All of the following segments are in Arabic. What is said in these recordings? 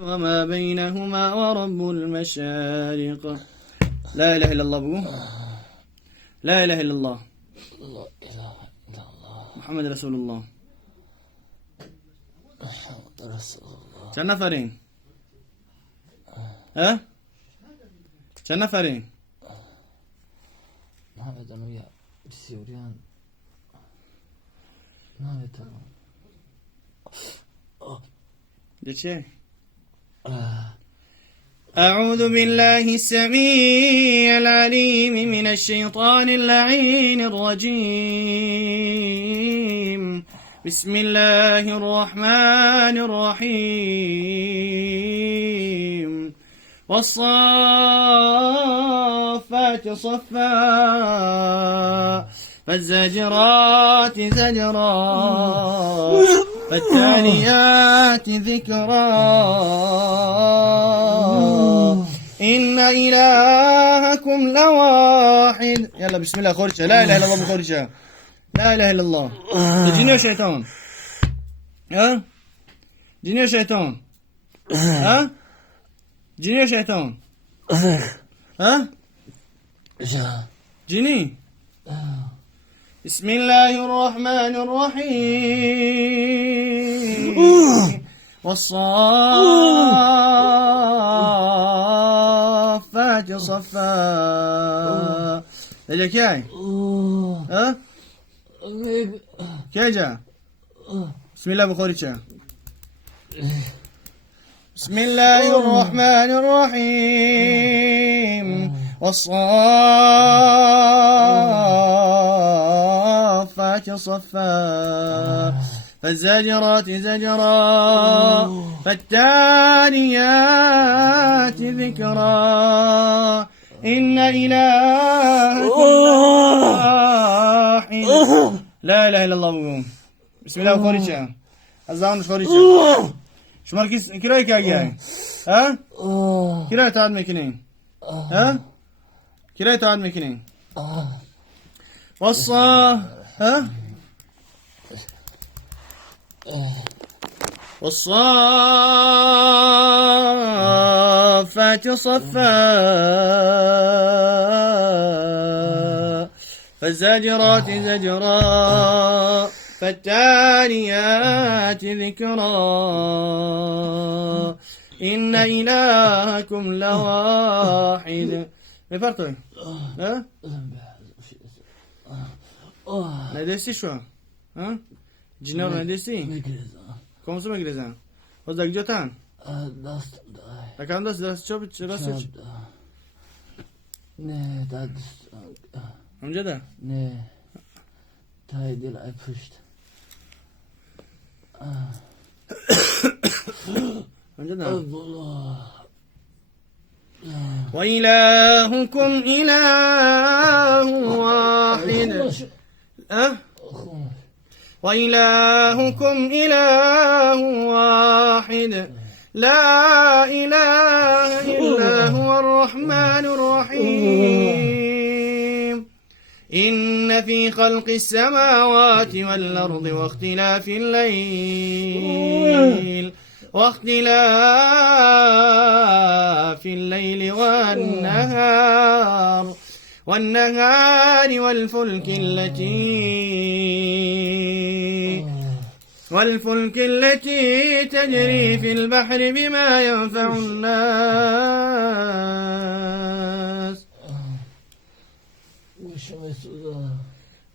وما بينهما ورب المشارق. لا إله إلا الله بقول. لا إله إلا الله. لا إله إلا الله محمد رسول الله. محمد رسول الله. كم نفرين؟ ها؟ كم نفرين؟ محمد أنا ويا بسوريان ما تمام. دشي. أعوذ بالله السميع العليم من الشيطان اللعين الرجيم. بسم الله الرحمن الرحيم. والصافات صفا فالزاجرات زجرا فالتاليات ذكرا إن إلهكم لواحد. يلا بسم الله خرجة. لا إله إلا الله بخرجة. لا إله إلا الله. جني وشيطان. ها جني وشيطان. ها جني وشيطان. ها جني. بسم الله الرحمن الرحيم. والصافات صفا. اجا كاي. ها كاي جا. بسم الله بخوريتشا. بسم الله الرحمن الرحيم. والصافات صفا فالزاجرات زجرا فالتاليات ذكرا إن إلهكم واحد. لا إله إلا الله بقوم. بسم الله خوريشا. الزمان خوريشا. شو مركز كراي كاجاي؟ ها؟ كراي تعاد مكنين. ها؟ كراي تعاد مكنين. ها؟ والصافات صفا فالزاجرات زجرا فالتاليات ذكرا إن إلهكم لواحد. ما فرق؟ ها؟ ندرسي شو؟ ها؟ جنور ندرسي؟ Kom som englezan? Ozak gdiotan? دست دای. Takan das çöp çöp. نه دست. Amca da. نه تای دل ای پشت. Amca da. الله. وإلهكم إله واحد. وإلهكم إله واحد لا إله إلا هو الرحمن الرحيم. إن في خلق السماوات والأرض واختلاف الليل والنهار والفلك التي تجري في البحر بما ينفع الناس.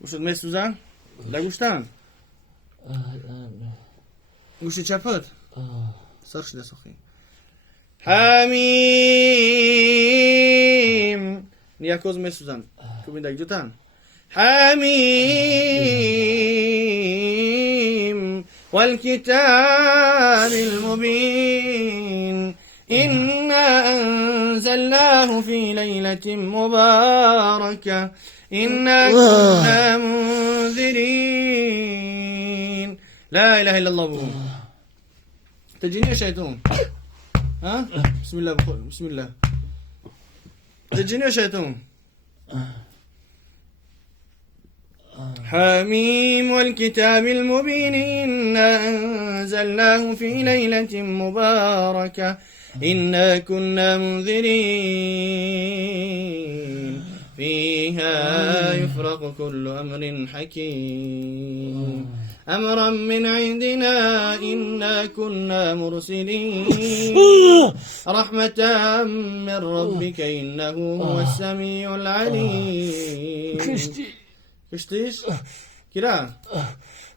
وش المسوزان؟ لا قشتان. وش تشافت؟ صرش ده سخين. حميم. نياكوز مسوزان. كوبين داك جوتان. حميم والكتاب المبين. إنا أنزلناه في ليلة مباركة إنا كنا منذرين. لا إله إلا الله. تجيني يا شيطان. ها؟ بسم الله بسم الله. تجيني يا شيطان. حميم والكتاب المبين إنا أنزلناه في ليلة مباركة إنا كنا منذرين فيها يفرق كل أمر حكيم أمرا من عندنا إنا كنا مرسلين رحمة من ربك إنه هو السميع العليم. كشتيش كده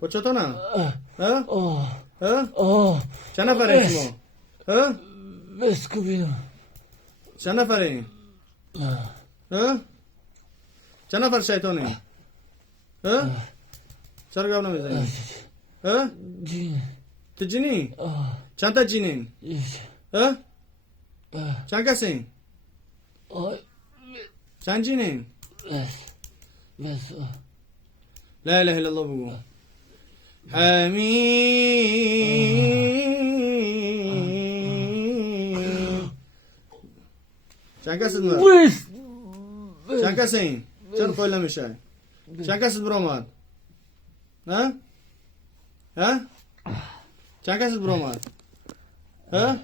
وشطنا ها چند نفره شما ها بس کبیرم چند نفره ها چند نفر شیطانی ها چرا گاو نمیزنی ها جین تو جینی چند تا جینین ها چند کسین چند جینین بس لا اله الا الله بگو حمیم چند کسید مرد چند کسین چند خویل نمیشه چند کسید برامد ها چند کسید برامد ها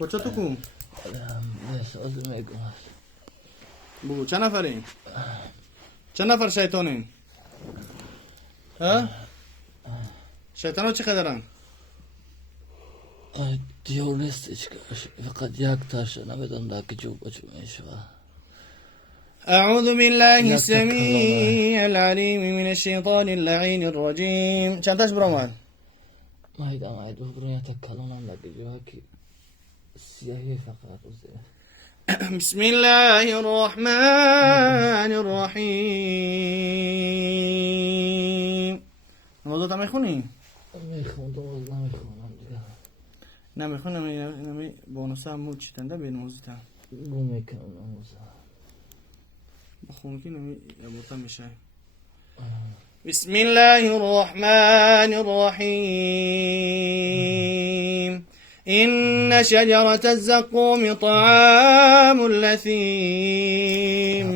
کجا تو کن بس میگم بگو چند نفرین چند نفر شیطانین ها شیطان ها چه قدرن دیو نیستش که فقط یک تاش نمیدونم که جو بچو میشه. أعوذ بالله السميع العليم من الشيطان اللعين الرجيم. چند تاش برامد ما يدام عيد بخبرون يتكلون لك جواكي سياهي فقط بسم الله الرحمن الرحيم. الموضوع تا میخونی؟ میخوندم و نمیخونم دیگه. نمیخونم نمی بونوس هم مود چیتنده به موضوع تا گم میکنم نموزه بخون که نمی یابوتا میشه. بسم الله الرحمن الرحيم. إن شجرة الزقوم طعام الأثيم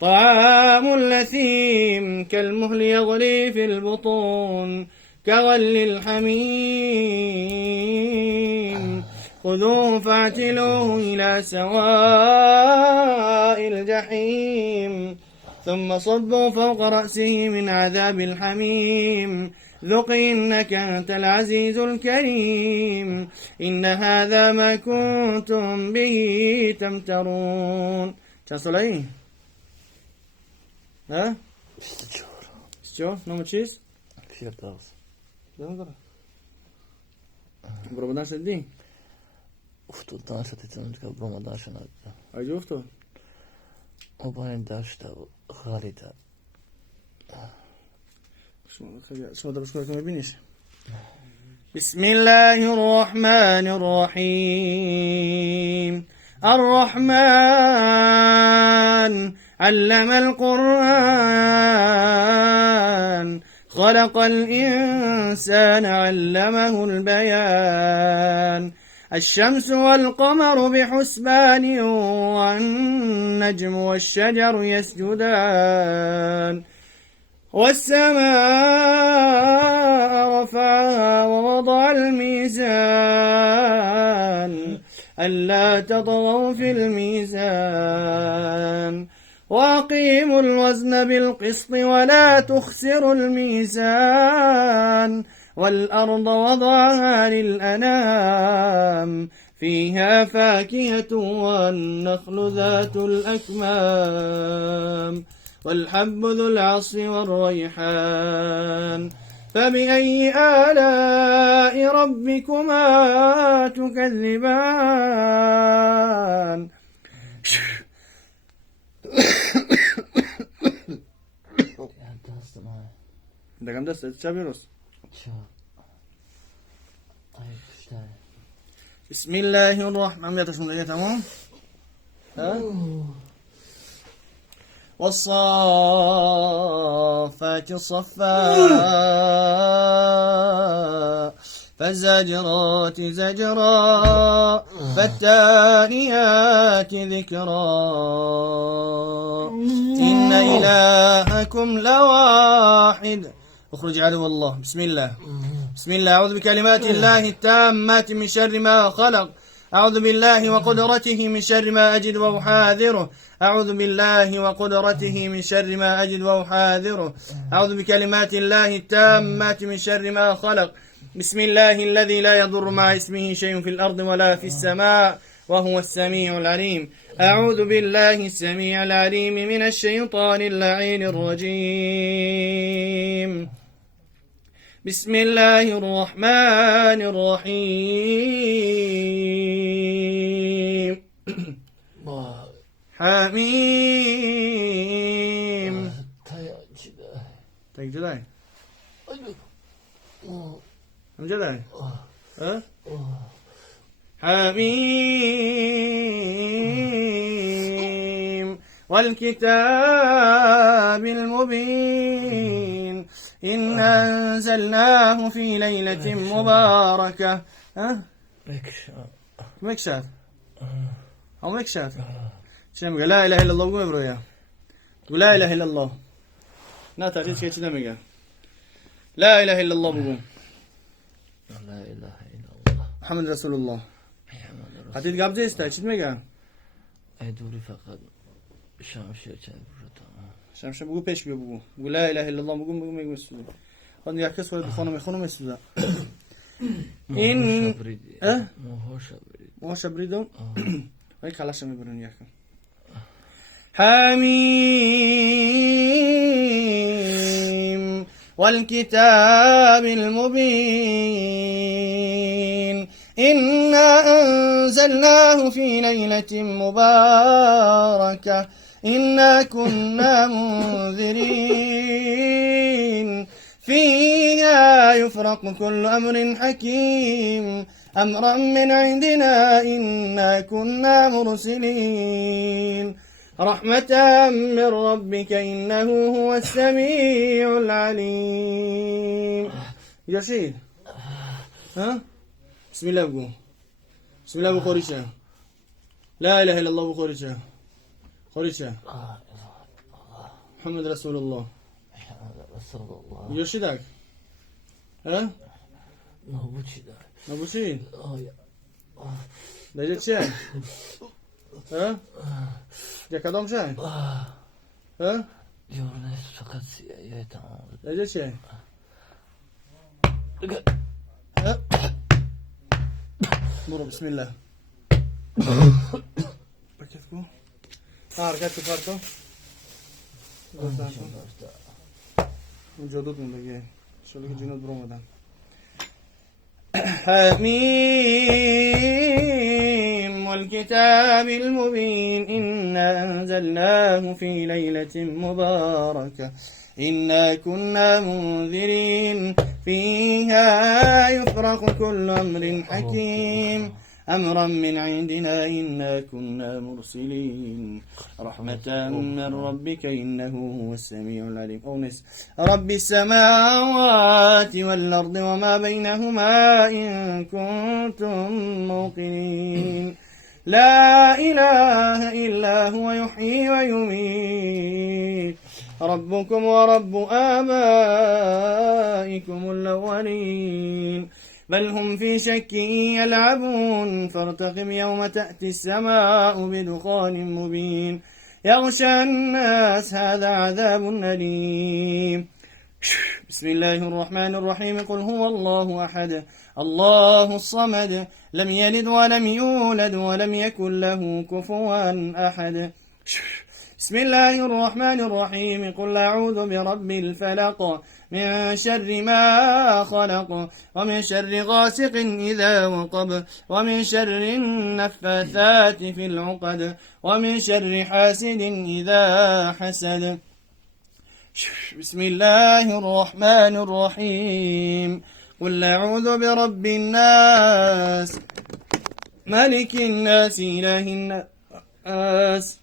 طعام الأثيم كالمهل يغلي في البطون كغلي الحميم خذوه فاعتلوه إلى سواء الجحيم ثم صبوا فوق رأسه من عذاب الحميم ذق إنك أنت العزيز الكريم إن هذا ما كنتم به تمترون. چند ساله ای؟ ها؟ 24 نام چیست؟ 14 برو بدن شدی؟ افتادن شدیدم که برامدن شدید آجی افتاد؟ او باید داشته غالیده شما درست کنید میبینیش. بسم الله الرحمن الرحيم. الرحمن علم القرآن خلق الإنسان علمه البيان الشمس والقمر بحسبان والنجم والشجر يسجدان والسماء رفعها ووضع الميزان ألا تطغوا في الميزان وأقيموا الوزن بالقسط ولا تخسروا الميزان والأرض وضعها للأنام فيها فاكهة والنخل ذات الأكمام والحب ذو العصف والريحان فبأي آلاء ربكما تكذبان. دقم دست چه بیروس؟ بسم الله الرحمن الرحيم. تمام؟ والصافات صفا فالزاجرات زجرا فالتاليات ذكرا إن إلهكم لواحد. اخرج عدو الله. بسم الله. بسم الله. أعوذ بكلمات الله التامات من شر ما خلق. أعوذ بالله وقدرته من شر ما أجد وأحاذره. أعوذ بالله وقدرته من شر ما أجد وأحاذره. أعوذ بكلمات الله التامات من شر ما خلق. بسم الله الذي لا يضر مع اسمه شيء في الأرض ولا في السماء وهو السميع العليم. أعوذ بالله السميع العليم من الشيطان اللعين الرجيم. بسم الله الرحمن الرحيم. حميم. تايجداي امجداي حميم والكتاب المبين إنا أنزلناه في ليلة مباركة. مكشاف أو مكشاف شنو لا إله إلا الله. قوم برويا لا إله إلا الله. ناتا جيت كيتش دمجا لا إله إلا الله. بقوم لا إله إلا الله محمد رسول الله. هتيت قابجة استايش دمجا أدوري فقط شامشي أشوفه. شامشي بقول بيش بقول لا إله إلا الله. بقوم يقول خلني يحكي ولا بخونم السودا. إن مو شبريدو وين خلاص ما يبرون يحكي. حميم والكتاب المبين إنا أنزلناه في ليلة مباركة إنا كنا منذرين فيها يفرق كل أمر حكيم أمرا من عندنا إنا كنا مرسلين رحمة من ربك إنه هو السميع العليم. ياسين ها بسم الله بقول بسم الله بخوريشة لا إله إلا الله. بخوريشة خوريشة محمد رسول الله. يوشيداك ها نبوشي ليجت شيء ها يا كلام شيء ها يورنس فقط سيئة تمام. ليجت شيء ها مرة بسم الله. بكيفكم ركعت فارتو جدود من بقى شو لك جنود برمضان. حميم والكتاب المبين إنا أنزلناه في ليلة مباركة إنا كنا منذرين فيها يفرق كل أمر حكيم أمرا من عندنا إنا كنا مرسلين رحمة من ربك إنه هو السميع العليم. أونس رب السماوات والأرض وما بينهما إن كنتم موقنين لا إله إلا هو يحيي ويميت ربكم ورب آبائكم الأولين بل هم في شك يلعبون فارتقب يوم تأتي السماء بدخان مبين يغشى الناس هذا عذاب أليم. بسم الله الرحمن الرحيم قل هو الله أحد الله الصمد لم يلد ولم يولد ولم يكن له كفوا أحد. بسم الله الرحمن الرحيم قل أعوذ برب الفلق من شر ما خلق ومن شر غاسق إذا وقب ومن شر النفاثات في العقد ومن شر حاسد إذا حسد. بسم الله الرحمن الرحيم قل أعوذ برب الناس ملك الناس إله الناس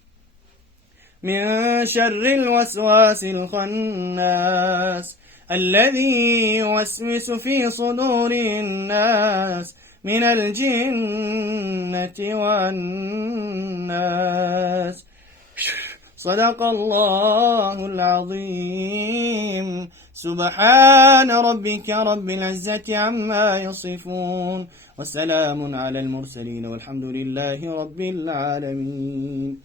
من شر الوسواس الخناس الذي يوسوس في صدور الناس من الجنة والناس. صدق الله العظيم. سبحان ربك رب العزة عما يصفون، وسلام على المرسلين، والحمد لله رب العالمين.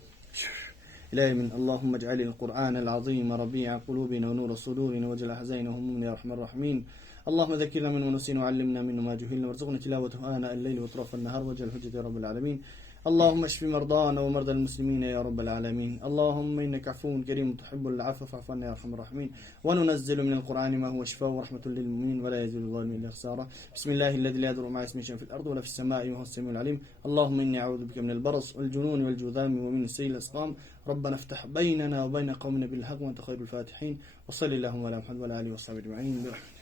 إلهي من اللهم اجعل القرآن العظيم ربيع قلوبنا ونور صدورنا واجعل أحزاننا وهمومنا يا أرحم الراحمين. اللهم ذكرنا منه ونسينا وعلمنا منه ما جهلنا وارزقنا تلاوته آناء الليل وأطراف النهار واجعل حجة يا رب العالمين. اللهم اشف مرضانا ومرضى المسلمين يا رب العالمين. اللهم إنك عفو كريم تحب العفو فاعف عنا يا أرحم الراحمين. وننزل من القرآن ما هو شفاء ورحمة للمؤمنين ولا يزيد الظالمين إلا خسارة. بسم الله الذي لا يضر مع اسمه شيء في الأرض ولا في السماء وهو السميع العليم. اللهم إني أعوذ بك من البرص والجنون والجذام ومن سيء الأسقام. ربنا افتح بيننا وبين قومنا بالحق وأنت خير الفاتحين. وصلي اللهم على محمد وعلى آله وصحبه أجمعين برحمتك.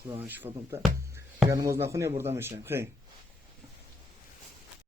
خدا شفاتم تا. Yanımızdan konuya buradan meşen.